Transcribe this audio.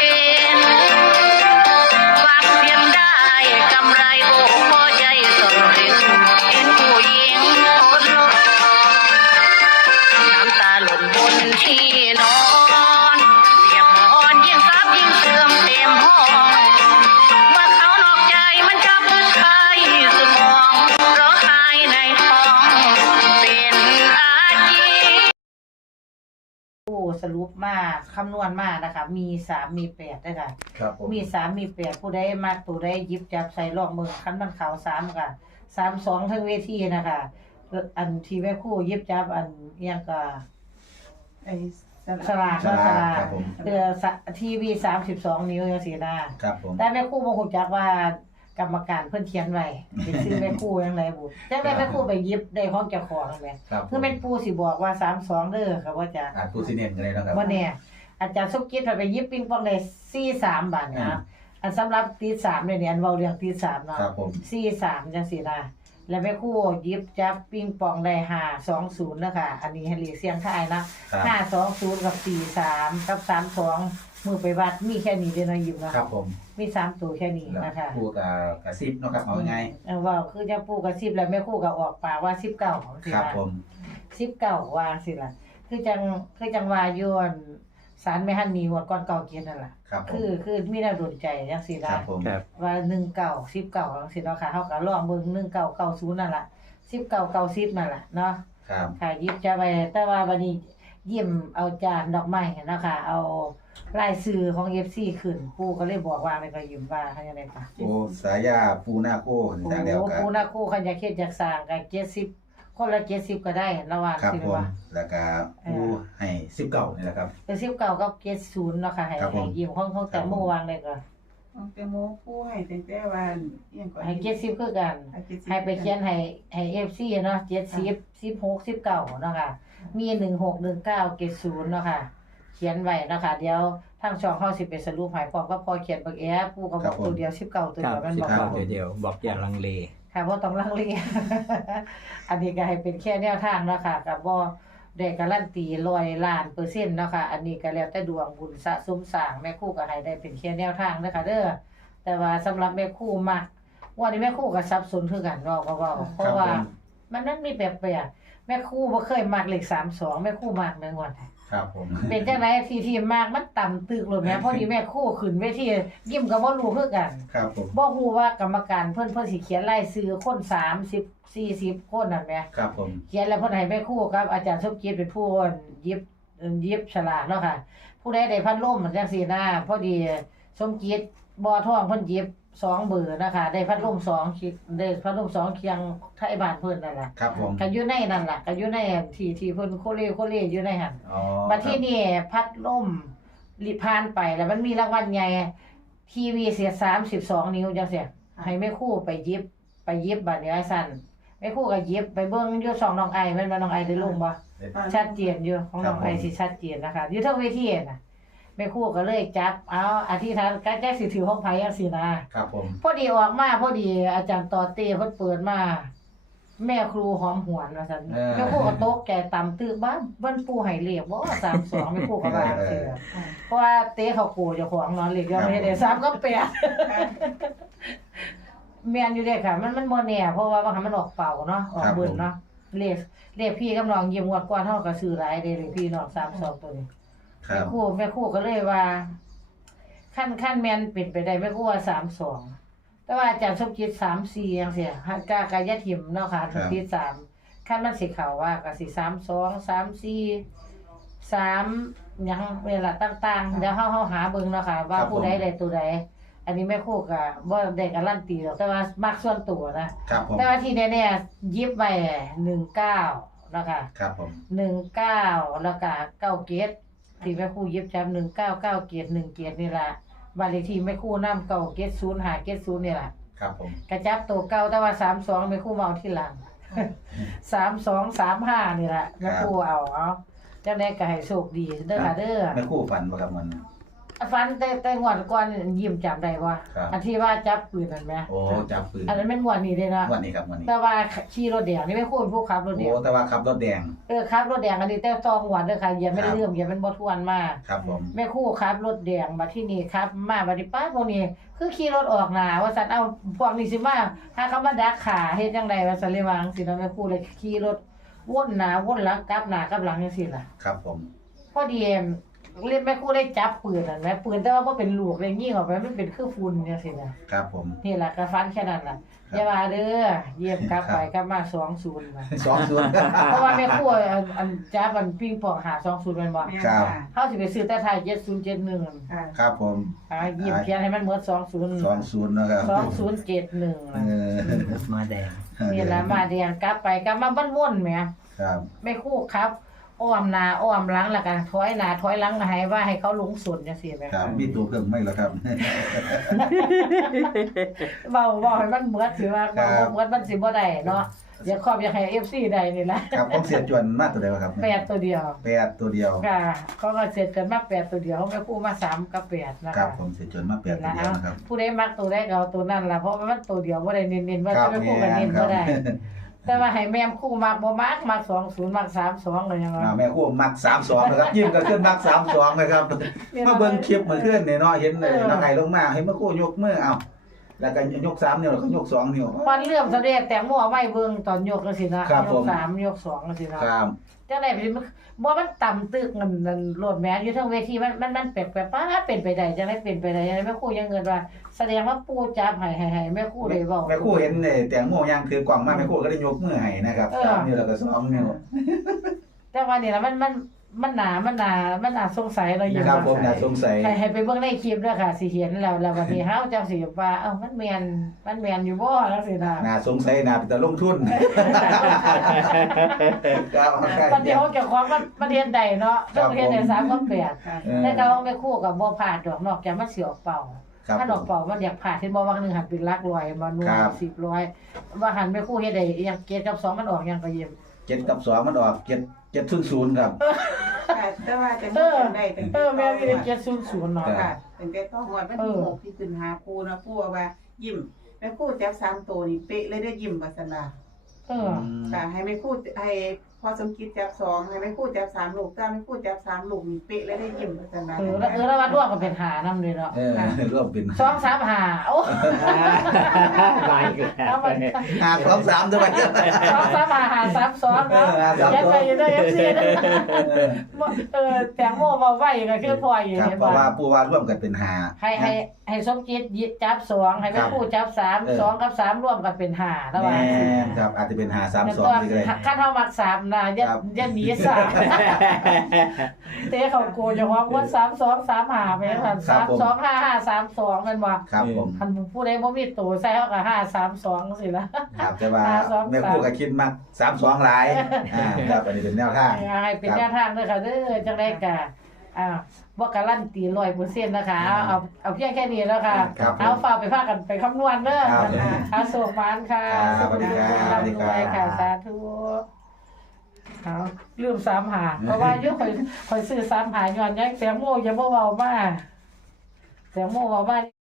Yay! ปมาคำนวณมานะคะ มีสามมีแปดด้วยค่ะ ครับผม มีสามมีแปดผู้ใดมาตัวใดหยิบจับใส่ลอกมือคันมันขาวสามค่ะสามสองทั้งเวทีนะคะอันที่แม่ครู่หยิบจับอันเอียงก็ไอ้สลากฉเนาะสลาดลากครับผมเรือทีวีสามสิบสองนิ้วยังสีนาครับผม แต่แม่ครู่บ่ฮู้จักว่า กรรมการเพิ่นเขียนไว้เป็นชื่อแม่ครู่จังไดบุแต่แม่แม่ครู่ไปหยิบได้ของเจ้าของแหมครับผคือแม่นปู่สิบอกว่า32เด้อค่ะว่าจะอ่านผู้ซีเนียนกันเลยนะครับบ่แน่อาจารย์สมคิดไปหยิบปิงปองได้43บาทอ่านะอันสำหรับตี3เนี่ยเนี่ยอันเว้าเรื่องตี3เนาะครับผม43จังซี่นะแล้วแม่ครู่หยิบจับปิงปองได้520นะคะอันนี้ให้เรียกเสียงทายนะครับ520กับ43กับ32มือ ไปวัดมีแค่นี้เด้อเนาะหยิบเนาะครับผมมีสามตัวแค่นี้แล้วนะคะผู้กับกระซิบเนาะครับเอาไงเออว่าคือจะปูกับสิบแล้วแม่ครู่ก็ออกปากว่าสิบเก้าสิครับละผมสิบเก้าวางสิละคือจังคือจังว่าโยนสารไม่หันมีหัวก้อนเก่าเกียรนั่นแหละครับผคืมอคือมีแนวดนใจจังสิคละรับผม ครับว่าหนึ่งเก่าสิบเก่าจังสิเนาะค่ะเฮาก็ลองเบิ่งหนึ่งเก่าเก่าศูนย์นั่นล่ะสิบเก่าเก่าสิบนั่นล่ะเนาะ ครับ ค่ะหยิบจะไปแต่ว่าวันนี้ ยิ้มเอาจานดอกไม้เนาะค่ะเอารายชื่อของ FC ขึ้นปูก็เลยบอกว่าไม่ก็ยิ้มว่าเขาจะได้ปะโอ้สายาปูหน้าโก้โอ้จางเดียวโหกันปูนาคู่ขันอยากเฮ็ดอยากสร้างก็เจ็ดสิบคนละเจ็ดสิบก็ได้ระหว่างครับสิผมว่าแล้วก็ผู้ให้สิบเก่านี่แหละครับเป็นสิบเก้ากับเจ็ดศูนย์เนาะค่ะให้ครับผมให้ยิ้มของของแต่ครับผมเมื่อวางเลยก็ ของแตงโมผู้ให้ตั้งแต่วันเอียงก่อนให้เจ็ดสิบคือกัน ให้ไปเขียนให้ให้เอฟซีเนาะเจ็ดสิบสิบหกสิบเก้าเนาะค่ะ มีหนึ่งหกหนึ่งเก้าเจ็ดศูนย์เนาะค่ะ เขียนไว้เนาะค่ะเดี๋ยวทางช่องเฮาสิไปสรุปให้พร้อมก็พอเขียนเบิกแอปผู้ก็บอกตัวเดียวสิบเก้าตัวครัเดีบยวมันสิบอกบว่าเก้าเดียวๆบอกอย่าลังเลค่ะบ่ต้องลังเลอันนี้ก็ให้เป็นแค่แนวทางเนาะค่ะก็บ่ ได้การันตี100ล้านเปอร์เซ็นต์เนาะค่ะ อันนี้ก็แล้วแต่ดวงบุญสะสมสร้างแม่ครูก็ให้ได้เป็นแค่แนวทางเด้อค่ะเด้อแต่ว่าสำหรับแม่ครูมักวันนี้แม่ครูก็สับสนคือกันเนาะก็เว้าเพครัราะบว่าผมมันนั้นมีแปลกๆแม่ครูบ่เคยมักเลข32แม่ครูมักแม่งวด ครับผม เป็นจังไดทีที่มากมันต่ำตึกเลยแม่พอดีแม่ครูขึ้นเวทียิ้มก็บ่รู้คือกันครับผม บ่ฮู้ว่ากรรมการเพิ่นเพิ่นสิเขียนรายชื่อคน30 40คนนั่นแหม ครับผม เขียนแล้วเพิ่นให้แม่ครูกับอาจารย์สมเกียรติเป็นผู้หยิบหยิบฉลากเนาะค่ะ ผู้ใดได้พัดลมมันจังซี่นะพอดีสมเกียรติบ่อทองเพิ่นหยิบ สองเบอร์นะคะ ได้พัดลมสองคิได้พัดลมสองเคียงไทยบ้านเพิ่นนั่นล่ะครับผมก็อยู่ในนั่นล่ะก็อยู่ในที่ที่เพิ่นโคเลโคเลอยู่ในหั่นอ๋อบัดที่นี่พัดลมลิพานไปแล้วมันมีรางวัลใหญ่ทีวีเสียสามสิบสองนิ้วจังเสียให้แม่ครู่ไปหยิบไปหยิบบัดนี้ไอ้สันแม่ครู่ก็หยิบไปเบิ่งอยู่สองน้องไอแม่นว่าน้องไอได้ลงบ่ชัดเจนอยู่ของน้องไอสิชัดเจนนะคะอยู่ทั้งเวทีน่ะ แม่ครู่ก็เลยจับ เอาอธิษฐานก็แจ้สิถือห้องไผจังซี่นะครับผม พอดีออกมาพอดีอาจารย์ต่อเต้เพิ่นเปิดมา แม่ครูหอมหวนว่าซั่นเออ แม่ครูก็ตกแก่ตำตึกบ้านเบิ่นปูให้เรียกบ่32แม่ครูก็ว่าจังซี่เพราะว่าเต้เขาโกเจ้าของเนอนเหล็กยังไม่ได้สามก็แปดแม่นอยู่เด้ค่ะ มันมันบ่แน่เพราะว่าบางครั้งมันออกเป่าเนาะออกเบิ่นเนาะเลขเลขพี่กำลังยิ้มงวดกว่าเฮาก็ซื้อหลายเด้เลขพี่น้อง32ตัวนี้ ครัแม่บครูแม่ครูก็เลยว่าขั้นขั้นแม่นเป็นไปได้แม่ครูว่า32แต่ว่าอาจารย์สมคิด34จังซี่ฮักกากายะถิ่มเนาะค่ะสมคิด3ขั้นมันสิเข้าว่าก็สิ32 34สามหยังเวลาต่างๆเดี๋ยวเฮาเฮาหาเบิ่งเนาะค่ะ ว่าครับผมผู้ใดได้ตัวใดอันนี้แม่ครูก็บ่ได้การันตีหรอกแต่ว่ามักส่วนตัวนะครับผมแต่ว่าที่แน่ๆหยิบไว้19เนาะค่ะ ครับผม 19แล้วก็9เกต ทีแม่คู่เย็บช้ำหนึ่งเก้าเก้าเกียรหนึ่งเกียรนี่แหละบานเทีแม่คู่น้ำเก่าเกียรศูนย์หาเกียรศูนย์นี่แหละครับผม กระจับตัวเก้าแต่ว่าสามสองแม่คู่เมาที่หลังสามสองสามห้านี่แหละแม่ครูเอาเอาเจ้าแน่ก็ให้โชคดีเด้อค่ะเด้อแม่คู่ฝันบ่ครับมัน ฟันแต่แต่งวดก่อนยิ้มจำได้ว่าครับ อันที่ว่าจับปืนนั่นไหมโอ้จับปืนอันนั้นแม่นงวดนี้เลยนะวันนี้ครับวันนี้แต่ว่าขี่รถแดงนี่ไม่ควรผู้ขับรถแดโอ้งแต่ว่าขับรถแดง เออขับรถแดงอันนี้แต่ตองหวดเด้อค่ะอย่าไม่ได้ครับ เรื่องอย่าเป็นบ่ทวนมาก ครับผม แม่ครู่ขับรถแดงมาที่นี่ครับ มาบัดนี้ป้าพวกนี้คือขี่รถออกหน้าว่าซั่นเอาพวกนี้สิมาถ้าเขามาดักขาเฮ็ดจังไดว่าซั่นเลยว่าจังซี่เนาะแม่ครู่เลยขี่รถวนหนาวนหลังกลับหน้ากลับหลังจังซี่ล่ะ ครับผม พอดี เรียนแม่ครูได้จับปืนนั่นแหมปืนแต่ว่าบ่เป็นลูกเลยยิงออกไปมันเป็นคือฝุ่นจังซี่น่ะครับผม นี่ล่ะก็ฟันแค่นั้นล่ะอย่าว่าเด้อเยี่ยมกลับไปกลับมา20น่ะสองศูนย์ เพราะว่าแม่ครูอันอันจับอันปิงปองหา20แม่นบ่แม่นครับ ค่ะเฮาสิไปซื้อแต่ไทย7071ค่ะครับผมอ่ายิ้มเขียนให้มันหมด20สองศูนย์นะครับ2071เอน่ะอมาแดงนี่ล่ะมาเรียนกลับไปกลับมาบ้านม่วนแหมครับ แม่ครูครับ อ้อมหน้าอ้อมหลังแล้วก็ถอยหน้าถอยหลังให้ว่าให้เขาลงสนจังซี่แหมครับมีตัวเพิ่มไหมล่ะครับเบาเบาให้มันเหมือนสิว่าครัเบาบเหมือนมันสิบ่ได้เนาะเดี๋ยวขอบอยากให้ FC ได้นี่ล่ะครับผมเสียจวนมาตัวเดียวครับแปดตัวเดียวแปดตัวเดียวค่ะเขาก็เสร็จกันมาแปดตัวเดียวเขาแม่ครูมาสามกับแปดนะครัคะ บผมเสียจวนมาแปดตัวนี่เดียวล่ะนะครับ ผู้ใดมักตัวใดก็เอาตัวนั้นล่ะเพราะว่ามันตัวเดียวบ่ได้เน้นๆว่าครัจะบแม่ครูก็แม่เน้นครับ่บได้ แต่ว่าให้แม่ครูมักบ่มักมัก20มัก32เลยยังไงอ่าแม่ครู่มักสามสองนะครับ ยิ้มกันขึ้นมักสามสองนะครับมาเบิ่งคลิปเหมือนขึ้นเนี่ยเนาะเห็นเลยน้องไห้ลงมาเห็นแม่ครู่ยกมือเอา แล้วก็ยกสามนิ้วแล้วก็ยกสองนิ้ว มันเลื่อมแสดงแต่มั่วไว้เบิ่งตอนยกจังซี่นะครับยผกมสามยกสองจังซี่เนาะครับจังได๋มันบ่มันต่ำตึกมันนั่นโลดแม่นอยู่เทั้งเวทีมันมันมันแปลกๆป้าดเป็นไปได้จังได๋เป็นไปได้จังได๋แม่ครูยังเงินว่า แสดงว่าปู่จับให้ให้ให้แม่ครูได้เว้า แม่ครู่เห็นเนี่ยแตงโมย่างถือกล่องมาแม่ครู่ก็ได้ยกมือให้นะครับเออ สามนิ้วแล้วก็สองนิ้วแต่ว่านี่ล่ะมันมัน มันหนามันหนามันน่าสงสัยเราอยู่นะครับผมอย่าสงสัยให้ให้ไปเบิ่งในคลิปเด้อค่ะสิเห็นแล้วแล้ววันนี้เฮาจังสิว่าเอ้ามันแม่นมันแม่นอยู่บ่จังซี่นะน่าสงสัยน่าเป็นตาลงทุนครับมันเดี๋ยวเจ้าของมันมันเรียนได้เนาะครัต้บองเรียนได้3กับ8ค่ะเออแต่ก็เอาไปคู่กับบ่พลาดดอกนอกจากมันสิออกเป่าครับถ้าผดอกมเป่ามันอยากพลาดเห็นบ่ว่าหนึงหันเป็นหลักร้อยมาหน่วยครับสิบร้อยว่าหันไปคู่เฮ็ดได้อยังเกณฑ์กับสองมันออกอยังก็เยี่ยมเจ็ดกับสองมันออกเจ็ด เจ็ดทุนศูนย์ครับ ค่ะแต่ว่าจะเอมีอกันได้ตั้งเอแต่อต้แม่นมีได้เจ็ดศูนย์ศูนย์เนาะ ค่ะตั้งแต่ต้องหวดมันเออ หกที่ขึ้นหาครูนะครูว่ายิ้มแม่ครูจับสามตัวนี่เป๊ะเลยได้ยิ้มว่าซั่นล่ะเออ ค่ะให้แม่ครูให้ พอสมคิดจับสองให้แม่ครูจับสามลูกถ้าแม่ครูจับสามลูกนี่เป๊ะเลยได้ยิ้มว่าซั่นล่ะเออแล้วเออแล้วว่าร่วมกันเป็นหานำเลยเนาะเออรวมเป็นสองสามหาโอ้มาอีกแล้เอาวมาห้าสองสามด้วยสองสามหาหาสามสองเนาะเออหาสามสองยัดไปอยู่ด้วย FC เด้อเออแตงโมมาไว้ก็คือพออยู่ครับเห็นเพราะบ่ว่าผู้ว่าร่วมกันเป็นหาให้ให้ให้สมจิตยิจับสองให้แม่ครับครูจับสามเออสองกับสามร่วมกันเป็นหาระหว่างแม่นครับอาจจะเป็นหาสามแต่สองตัวนี่ก็ได้ขั้นเท่ามักสามนะยัครับยันหนีสามเตะเขาโกจะว่าวันสามสองสามหาไปแล้วกันสามสองห้าห้าสามสองกันว่าครับผมคันผู้ใดบ่มีตัวใส่เขาก็ห้าสามสองสิละ ครับแต่ว่าหาสอง แม่ครู่ก็คิดมักสามสองหลายอ่าครับอันนี้เป็นแนวทาง ให้เป็นแนวทางด้วยค่ะเด้อจังได๋กะอ่าบ่การันตี100%นะคะเอาเอาเอาเพียงแค่นี้แล้วค่ะ ครับผมเอาฝากไปพากันไปคำนวณเด้อครับอาโศกมานค่ะครับสวัสดีครับสวัสดีครับ รวยค่ะสาธุ เอาลืมสามหาเพราะว่าอยุคอยคอยซื้อสามหาย้อนยังแตงโมอย่าบ่เว้ามาแตงโมเว้ามา